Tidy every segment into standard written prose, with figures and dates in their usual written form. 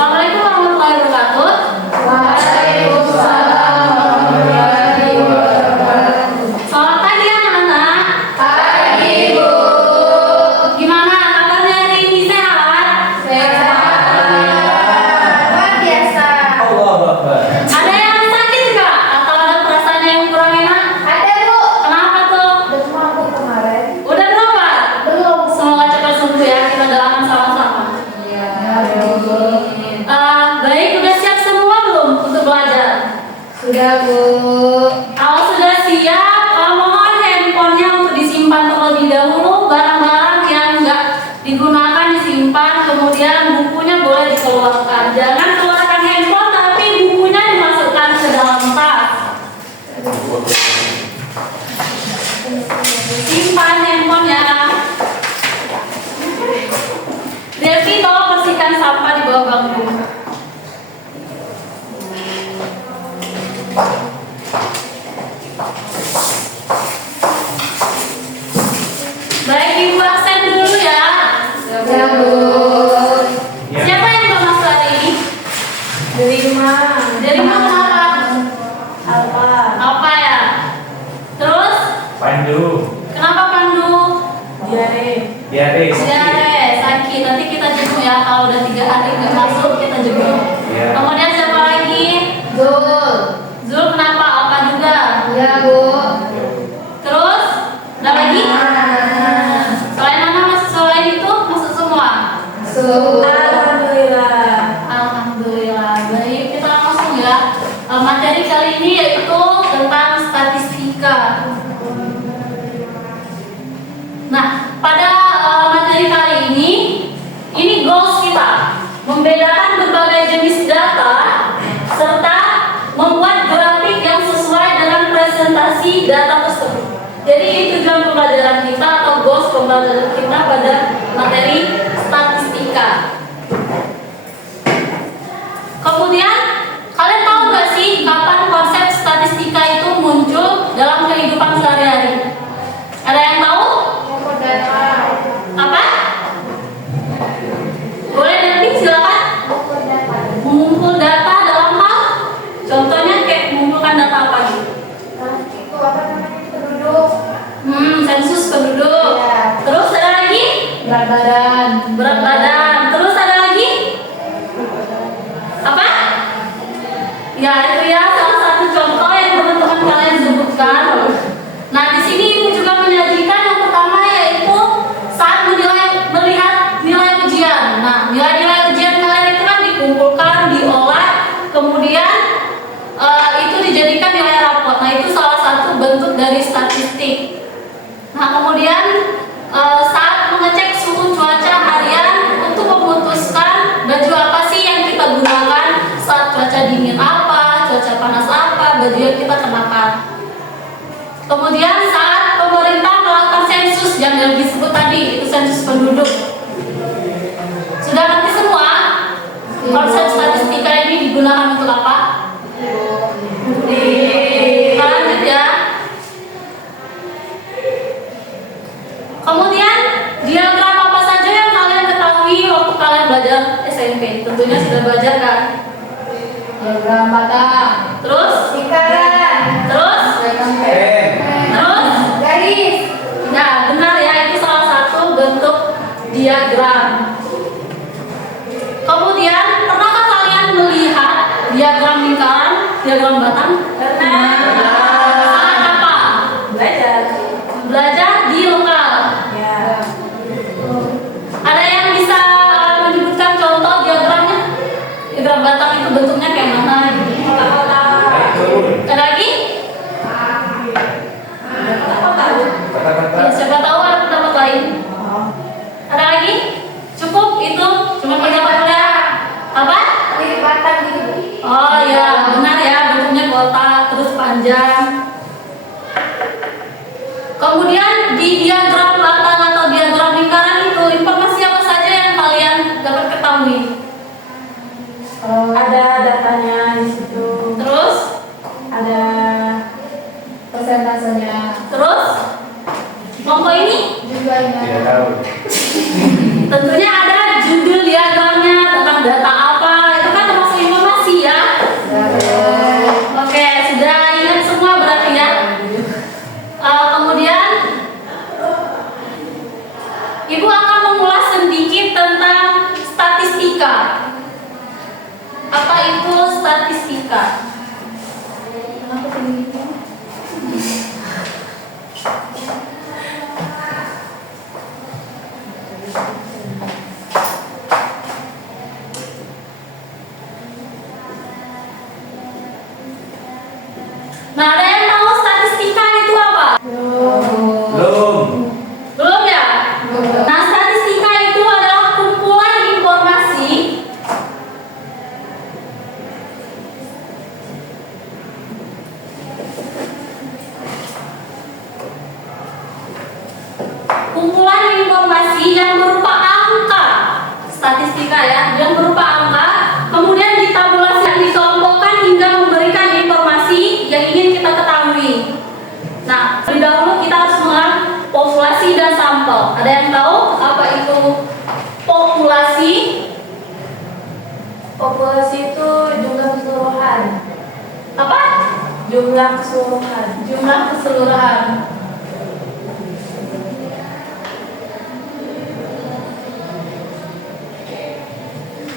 Assalamualaikum warahmatullahi wabarakatuh. Waalaikumsalam warahmatullahi wabarakatuh. Selamat pagi anak-anak. Pagi, Bu. Gimana kabarnya hari ini, sehat? Sehat. Luar biasa. Allahu Akbar. Ada yang sakit nggak? Atau ada perasaan yang kurang enak? Ada, Bu. Kenapa tuh? Udah mabuk kemarin. Udah berobat? Belum. Semoga cepat sembuh ya, kita doakan sama-sama. Iya. Baik, udah siap semua belum untuk belajar? Sudah, Bu. Kalau sudah siap, mohon handphonenya untuk disimpan terlebih dahulu. Barang-barang yang nggak digunakan disimpan, kemudian bukunya boleh dikeluarkan. Jangan keluarkan handphone, tapi bukunya dimasukkan ke dalam tas. Simpan handphonenya. Devi, tolong bersihkan sampah di bawah bangku. Baik, Ibu absen dulu ya. Ya, Bu. Siapa yang belum masuk hari ini? Dari rumah. Dari mana kenapa? Apa? Apa ya? Terus, Pandu. kenapa Pandu? Diare. Diare. Sakit. Nanti kita jenguk ya. Kalau udah 3 hari nggak masuk, kita jenguk. Iya. Kemudian siapa lagi? Zul. Zul kenapa? Apa juga? Ya, Bu. Terus, ada lagi? Selain mana masuk, selain itu masuk semua? Masuk. Alhamdulillah. Alhamdulillah. Baik, kita langsung ya. Materi kali ini yaitu tentang statistika. Nah, pada materi kali ini goals kita membedakan berbagai jenis data serta membuat grafik yang sesuai dengan presentasi data tersebut. Jadi ini tujuan pembelajaran kita atau goals pembelajaran kita pada materi statistika. Kemudian kalian tahu nggak sih kapan konsep statistika itu muncul dalam kehidupan sehari-hari? Ada yang tahu? Apa? Boleh nanti silakan. Mengumpul data dalam hal, contohnya kayak mengumpulkan data apa gitu? Itu apa namanya? Penduduk. Sensus penduduk. Iya. Terus ada lagi? Berat badan. Berat badan. Terus ada lagi? Apa? Ya itu ya salah satu contoh yang teman-teman kalian sebutkan. Nah di sini Ibu juga menyajikan yang pertama yaitu saat melihat nilai ujian. Nah nilai-nilai ujian kalian itu kan dikumpulkan, diolah, kemudian itu dijadikan nilai rapot. Nah itu salah satu bentuk dari statistik. Nah kemudian saat mengecek suhu cuaca harian untuk memutuskan baju apa sih yang kita gunakan saat cuaca dingin apa, cuaca panas apa, baju yang kita kenakan. Kemudian saat pemerintah melakukan sensus yang disebut tadi itu sensus penduduk. Sudah ngerti semua konsep statistika ini digunakan untuk apa? Lanjut ya. Kemudian diagram apa saja yang kalian ketahui waktu kalian belajar SMP? Tentunya sudah belajar kan? Diagram batang. Terus? Lingkaran. Terus? Terus? Garis. Nah, benar ya, itu salah satu bentuk diagram. Kemudian, pernahkah kalian melihat diagram lingkaran, diagram batang? Pernah. Saat apa? Belajar. Belajar di lokal. Ya. Ada yang bisa menyebutkan contoh diagramnya? Diagram batang itu bentuknya kayak mana gitu? Ada lagi? Ya, siapa tahu ada pendapat lain? Ada lagi? Cukup itu? Cuma pendapatnya apa? Mirip batang gitu. Oh ya, benar ya, bentuknya kotak terus panjang. Kemudian di diagram batang atau diagram lingkaran itu informasi apa saja yang kalian dapat ketahui? Ada datanya di situ. Terus? Ada persentasenya. Terus? Monggo ini? Juga Tidak tahu. Tentunya ada judul diagramnya tentang data apa statistika. Kenapa tinggi gitu? Nah, ada yang tahu statistika itu apa? Belum. Belum ya? Nah, statistika itu adalah kumpulan informasi yang berupa angka. Statistika ya, yang berupa angka, kemudian ditabulasi dan dikelompokkan hingga memberikan informasi yang ingin kita ketahui. Nah, terlebih dahulu kita harus mengenal populasi dan sampel. Ada yang tahu apa itu populasi? Populasi itu jumlah keseluruhan. Apa? Jumlah keseluruhan. Jumlah keseluruhan.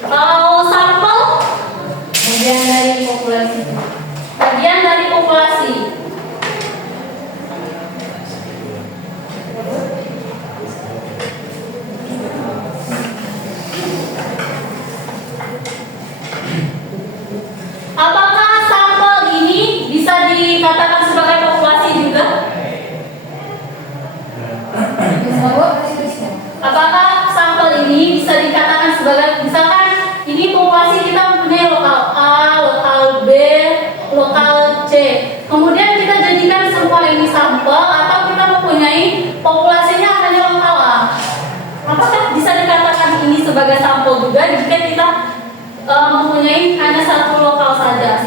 Kalau sampel, Bagian dari populasi. bagian dari populasi. Apakah sampel ini bisa dikatakan sebagai populasi juga? Apakah sampel ini bisa dikatakan sebagai, misalkan ini populasi kita mempunyai lokal A, lokal B, lokal C. Kemudian kita jadikan semua ini sampel atau kita mempunyai populasinya hanya lokal A. Apakah bisa dikatakan ini sebagai sampel juga jika kita mempunyai hanya satu lokal saja?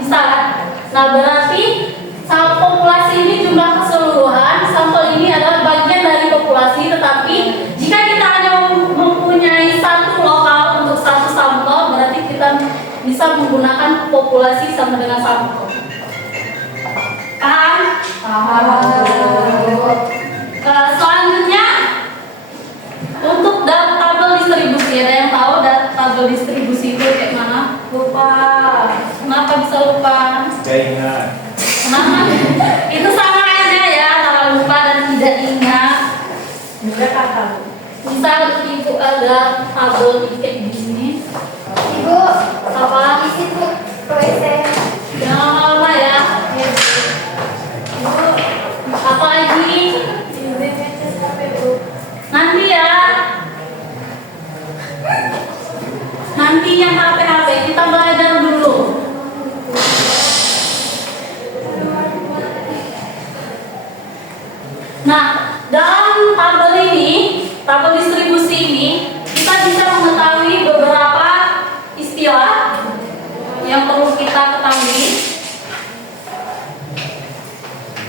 Bisa kan? Nah, berarti populasi ini jumlah keseluruhan, sampel ini adalah bagian dari populasi, tetapi jika kita hanya mempunyai satu lokal untuk satu sampel, berarti kita bisa menggunakan populasi sama dengan sampel. Paham? Selanjutnya untuk tabel distribusi, ada yang tahu tabel distribusi itu kayak mana? Lupa. Kenapa bisa lupa? Gak ingat. Kenapa? Itu sama aja ya, antara lupa dan tidak ingat. Juga kata. Misal ibu ada tabel kayak gini. Ibu, Apa? isi tuh WC. Jangan lama ya. Ibu, Apa lagi? izin WC sampai Bu. Nanti ya. Nanti yang HP kita belajar dulu. Nah, dalam tabel ini, tabel distribusi ini, kita bisa mengetahui beberapa istilah yang perlu kita ketahui.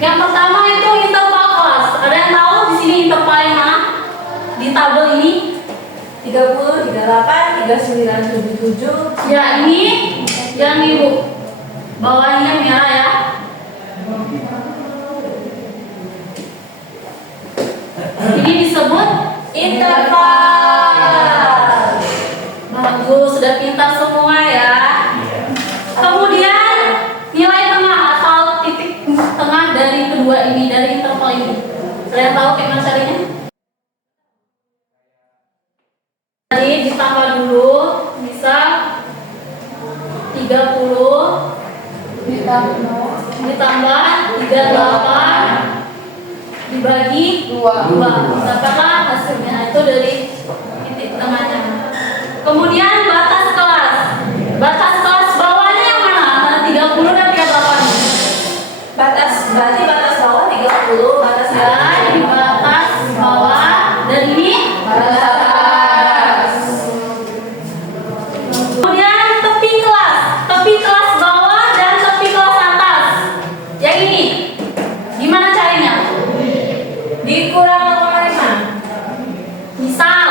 Yang pertama itu interval kelas. Ada yang tahu di sini interval yang mana? Di tabel ini? 30, 38, 39, 77. Ya, ini yang ibu bawahnya merah ya. Ini disebut interval. Bagus, sudah pintar semua ya. Kemudian nilai tengah atau titik tengah dari kedua ini, dari interval ini. Ada yang tahu kayak mana caranya? Jadi ditambah dulu, bisa 30 ditambah 38 dibagi 2. Dapatlah hasilnya, itu dari titik tengahnya. Kemudian batas kelas. Batas kelas bawahnya yang mana? Antara 30 dan 38. Berarti batas bawah 30, batas Ya, ini batas bawah dan ini batas. Kemudian tepi kelas bawah dan tepi kelas atas. Yang ini, gimana caranya? dikurang 5. Misal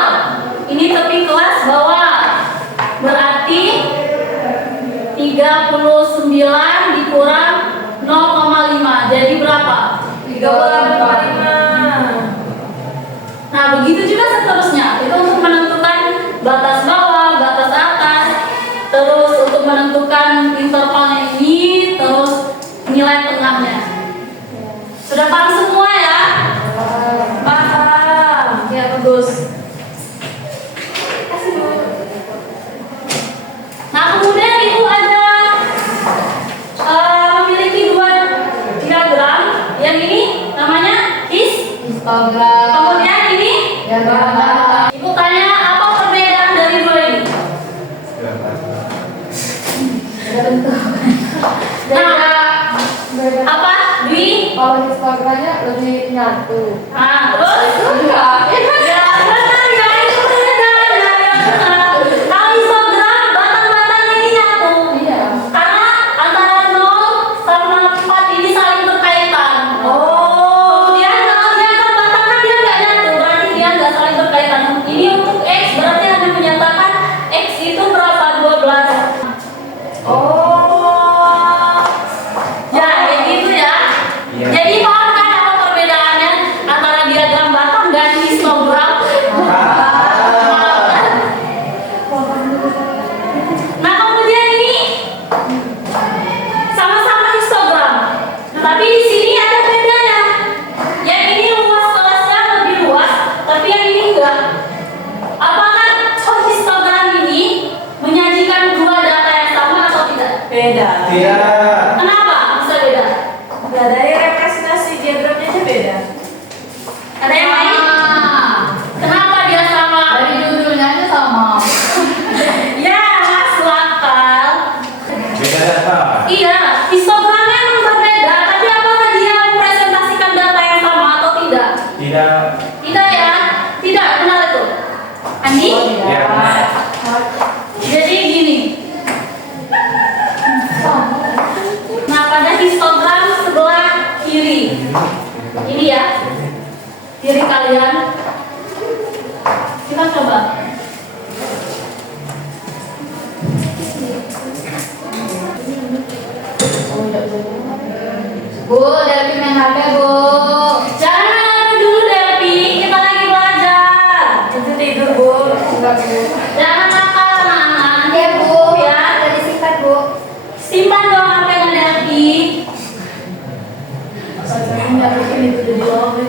Instagramnya lebih nyatu. Ah, terus? Enggak. Ya, benar ya, itu benar ya, benar. Kalau Instagram, batang-batang ini nyatu. Iya. Karena antara 0 sama 4 ini saling berkaitan. Oh. Kemudian kalau dia kan batang kan dia nggak nyatu, berarti dia nggak saling berkaitan. Ini untuk X berarti hanya menyatakan X itu berapa? 12. Oh. Ya, kayak gitu ya. Iya. Jadi paham kan apa perbedaannya antara diagram batang dan histogram? Nah, kemudian ini sama-sama histogram. Tapi di sini ada bedanya. Yang ini luas kelasnya lebih luas, tapi yang ini enggak. Apakah histogram ini menyajikan dua data yang sama atau tidak? Beda. Tidak. Kenapa bisa beda? Nah, dari representasi diagramnya aja beda. Ada yang lain? Kenapa dia sama? Dari judulnya aja sama. Ya, masuk akal. Beda data. Iya, histogramnya memang berbeda, tapi apakah dia mempresentasikan data yang sama atau tidak? Tidak. Tidak ya, tidak benar itu. Andi? Ya, benar. Jadi gini. Nah, pada histogram sebelah kiri, ini ya, kiri kalian, kita coba. Bu, dari main HP, Bu. Jangan ada dulu Devi, kita lagi belajar. Itu tidur, Bu. Enggak, Bu. Jangan nakal anak-anak. Iya, Bu. Ya, Dari simpan, Bu. simpan dong HP-nya Devi. Enggak bikin itu jadi lobby.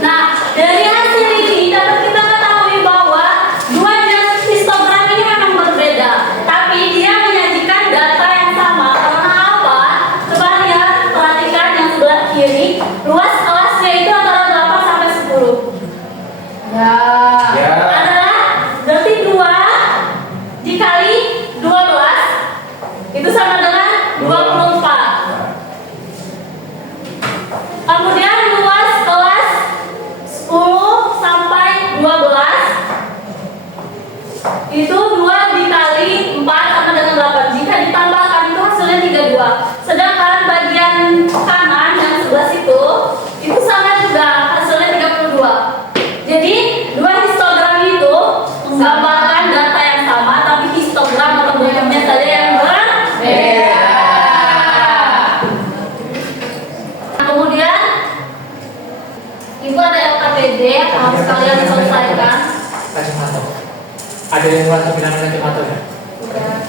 Nah, dari hasil ini dapat kita ketahui bahwa dua jenis histogram ini memang berbeda, tapi dia menyajikan data yang sama. Karena apa? Coba lihat, perhatikan yang sebelah kiri, luas kelasnya itu antara 8 sampai 10. Ya. Ya. Adalah berarti 2 dikali 12 itu sama dengan 24. Kemudian luas kelas 10 sampai 12 itu 2 dikali 4 sama dengan 8. Jika ditambahkan itu hasilnya 32. Sedangkan bagian kanan yang sebelah situ itu sama juga, hasilnya 32. Jadi dua histogram itu menggambarkan data yang sama, tapi histogram atau bentuknya saja yang berbeda. Nah, kemudian ibu ada LKPD yang harus kalian selesaikan. Kacamata. Ada yang merasa bilang kacamata ya? Udah.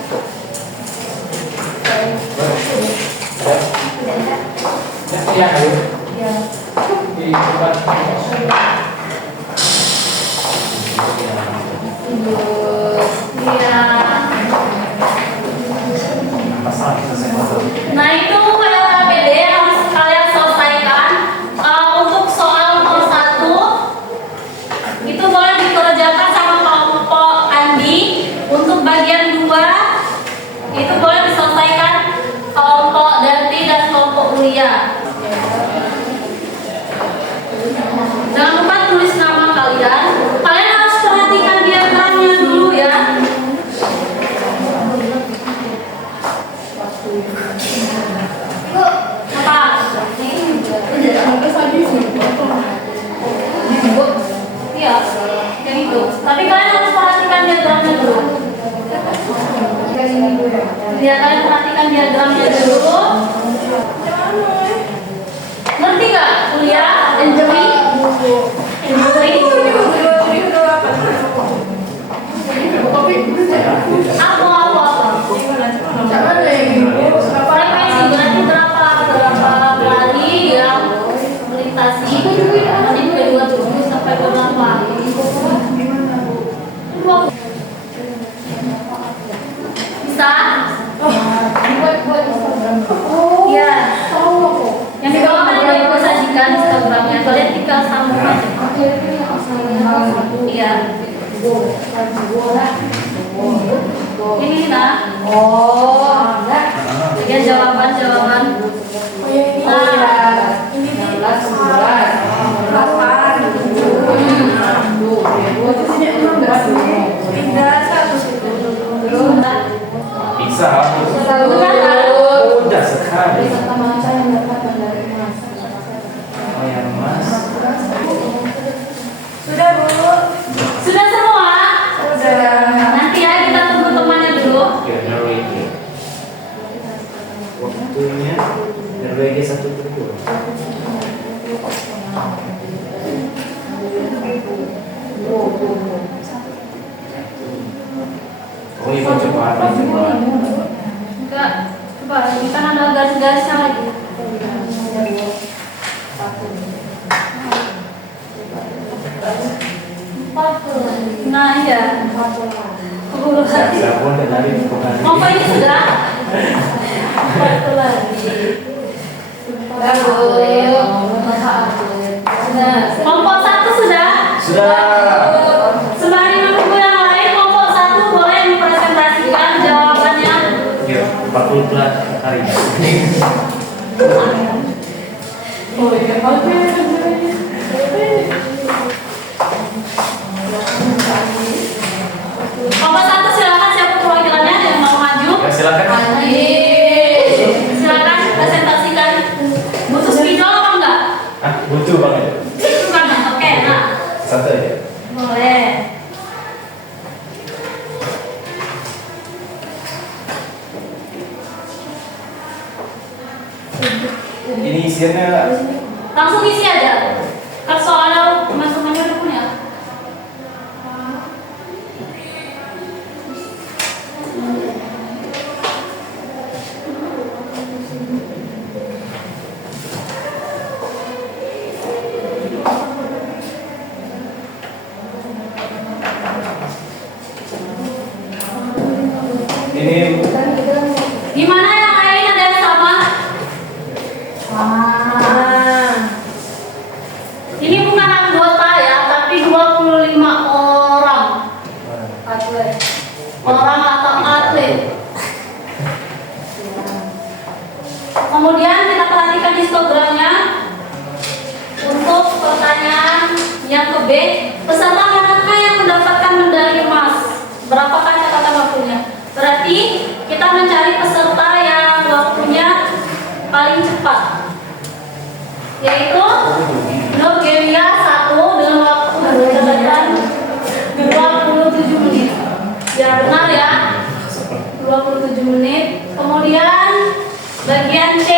Ada? Ya, ayo. Ya. Di depan. Iya. Nah, itu LKPD yang harus kalian selesaikan. Untuk soal nomor 1 itu boleh dikerjakan sama kelompok Andi. Untuk bagian 2 itu boleh diselesaikan kelompok Danti dan kelompok Ulia. Jangan lupa tulis nama kalian. Kalian harus perhatikan diagramnya dulu ya. Bu, apa? Bu, iya, yang itu. Tapi kalian harus perhatikan diagramnya dulu. Ya, kalian perhatikan diagramnya dulu. Ngerti nggak kuliah Anjeli? Apa? Frekuensi berarti berapa kali yang melintasi menit ke-27 sampai berapa? Bisa? Iya. Yang di bawah kan ada ibu sajikan Instagramnya. Kalian tinggal sambung aja. Iya. Ini nah. Oh, enggak. Bagian jawaban. Oh ya ini. Ini nih. 8, 7, 8. Bisa. Mudah sekali. Oh ya mas. Sudah Bu. Sudah semua? Sudah. Nanti ya kita tunggu temannya dulu. Oke, Norwegia. Waktunya Norwegia 1 turun. Oh iya cepat. Enggak, coba kita ada garis-garisnya lagi. Nah iya. Saya pun dari bukan. Apa ini sudah? 40 lagi. Kelompok 1 sudah? Sudah. Sembari menunggu yang lain, kelompok 1 boleh dipresentasikan jawabannya. Ya, 40 hari. Oh iya, oke. Kelompok 1 silakan, siapa perwakilannya yang mau maju? Ya silakan. Silakan presentasikan. Butuh spidol apa enggak? Ah, butuh banget. Bukan, oke, nah. Satu aja. Boleh. Ini isiannya Langsung isi aja. Kan soalnya teman-temannya udah punya. ini Gimana yang lain, ada yang sama? Ini bukan anggota ya, tapi 25 orang. Orang atau atlet. Kemudian kita perhatikan histogramnya. Untuk pertanyaan yang ke B, peserta manakah yang mendapatkan medali emas? Berapakah catatan waktunya? Berarti kita mencari peserta yang waktunya paling cepat, yaitu Nurgelia 1 dengan waktu catatan 27 menit. Ya benar ya, 27 menit. Kemudian bagian C,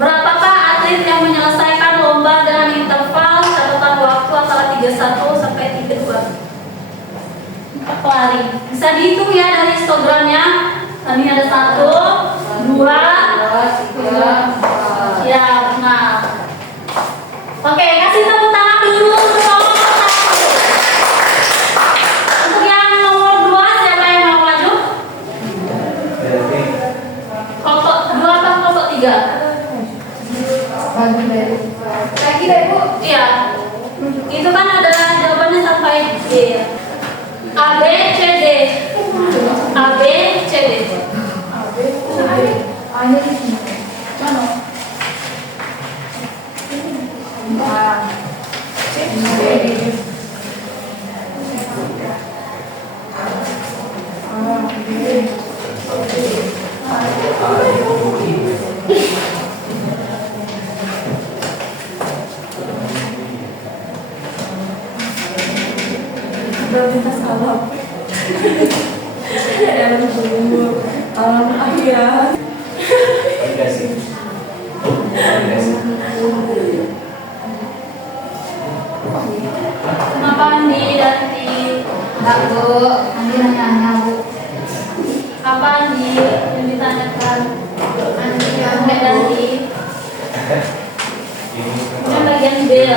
berapakah atlet yang menyelesaikan lomba dengan interval catatan waktu antara 31 sampai 32? Pelari. Bisa dihitung ya dari histogramnya. Tadi ada 1, 2, 3. Ya, benar. Oke, kasih tepuk tangan dulu untuk kelompok 1. Untuk yang nomor 2, siapa yang mau maju? Kelompok 2 atau kelompok 3? Lagi deh Bu. Iya. Itu kan ada jawabannya sampai D. A, B, C, D. A, B, C, D. Ada di sini. Mana? Berlintas alam. Dalam bumbu alam akhirat. aplikasi. Kenapa Andi ganti? Enggak Bu, Andi nanya Bu. Apa Andi yang ditanyakan? Andi Sampai ganti. Ini bagian B ya.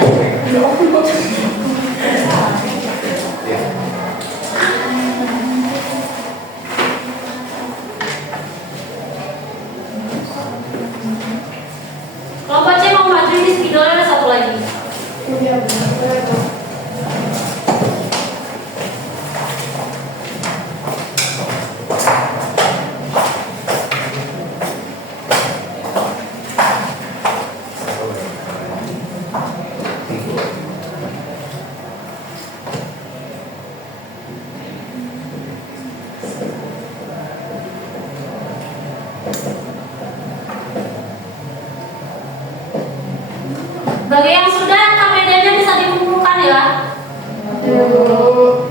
Kelompok C mau maju, ini spidolnya ada satu lagi. Iya benar. yang sudah KPD-nya bisa dikumpulkan ya. Ya, Bu.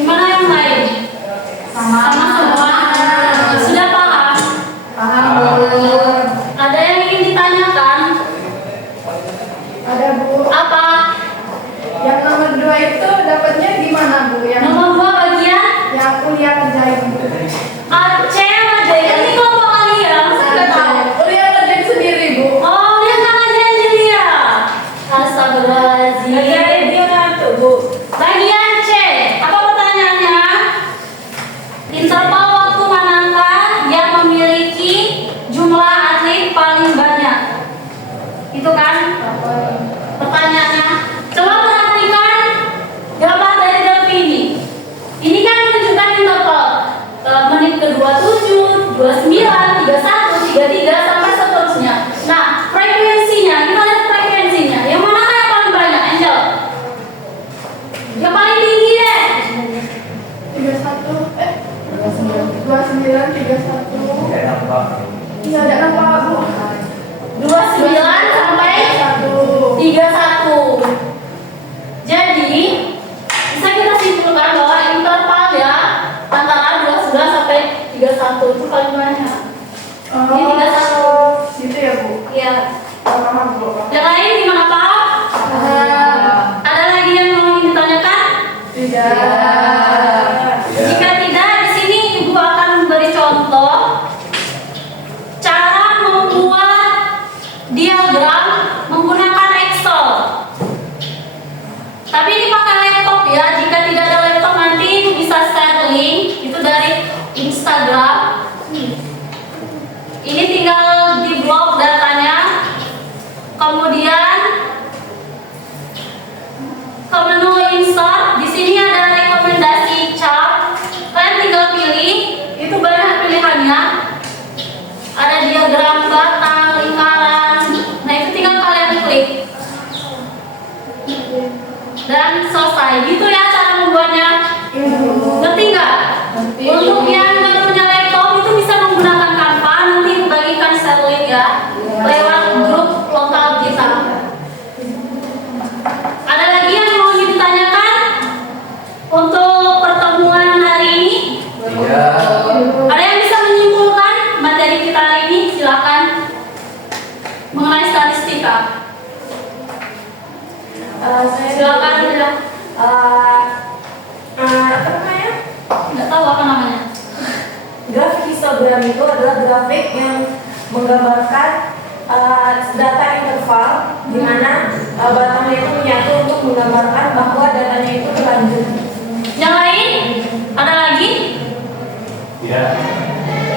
Gimana yang lain? Sama semua? Sudah paham? Paham, Bu. Ada yang ingin ditanyakan? Ada, Bu. Apa? Yang nomor 2 itu dapatnya gimana, Bu? Yang Nomor 2 bagian yang kuliah kerjain, Bu. Aceh aja. Ini kelompok kalian, saya nggak tahu. Kuliah kerjain sendiri, Bu. Oh, dia nggak ngajarin jadi ya? Astagfirullahaladzim. Dia ngantuk, Bu. Bagian C, apa pertanyaannya? Interval waktu manakah yang memiliki jumlah atlet paling banyak? Itu kan pertanyaannya. Coba perhatikan gambar dari Delphi ini. Ini kan menunjukkan interval menit ke 27, 29, 31, 33 sampai seterusnya. Nah, frekuensinya, kita lihat frekuensinya. Yang mana yang paling banyak, Angel? Yang paling tinggi deh. 31 29 31. Kayak nampak. Iya, ada nampak, Bu. 29 sampai 31. Jadi bisa kita simpulkan bahwa interval ya antara 29 sampai 31 itu paling banyak. Ini 31. Gitu ya, Bu. Iya. Paham, Bu. Yang lain gimana Pak? Ada lagi yang mau ditanyakan? Tidak. Jika tidak, di sini Ibu akan memberi contoh cara membuat diagram menggunakan Excel. Tapi ini pakai laptop ya. Jika tidak ada laptop nanti Ibu bisa share link itu dari Instagram. Ini tinggal di blok datanya. Kemudian ke menu insert, di sini ada rekomendasi chart. Kalian tinggal pilih, itu banyak pilihannya. Ada diagram batang, lingkaran. Nah, itu tinggal kalian klik. Dan selesai. Gitu ya cara membuatnya. Ngerti nggak? Untuk yang nggak punya laptop itu bisa menggunakan Canva. Nanti bagikan share link ya lewat grup lokal kita. Ada lagi yang mau ditanyakan untuk pertemuan hari ini? Iya. Ada yang bisa menyimpulkan materi kita hari ini? Silakan. Mengenai statistika. Silakan ya. Apa namanya? Nggak tahu apa namanya. Grafik histogram itu adalah grafik yang menggambarkan data interval di mana batangnya itu menyatu untuk menggambarkan bahwa datanya itu berlanjut. Yang lain? Ada lagi? Iya.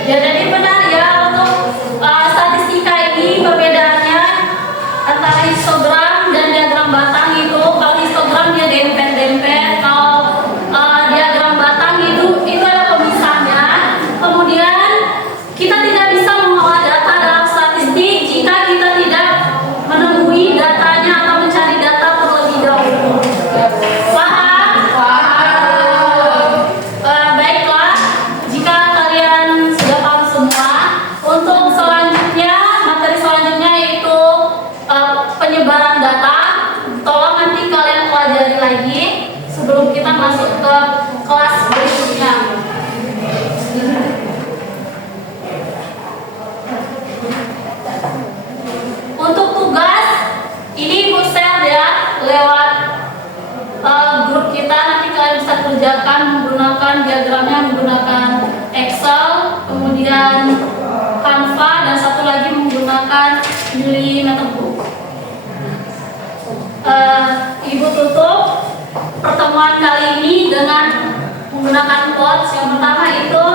Ya, jadi benar ya untuk statistika ini perbedaannya antara histogram dan diagram batang itu. Kalau histogram dia dempet-dempet, kalau diagram batang itu ada pemisahnya. Kemudian kita tidak bisa mengolah data dalam statistik jika kita tidak menemui datanya atau mencari data terlebih dahulu. Paham? Baiklah, jika kalian sudah paham semua, untuk selanjutnya, materi selanjutnya yaitu penyebaran data. Tolong nanti kalian pelajari lagi sebelum kita masuk ke kelas berikutnya. Untuk tugas, ini Ibu share ya lewat grup kita, nanti kalian bisa kerjakan. pertemuan kali ini dengan menggunakan quotes. Yang pertama itu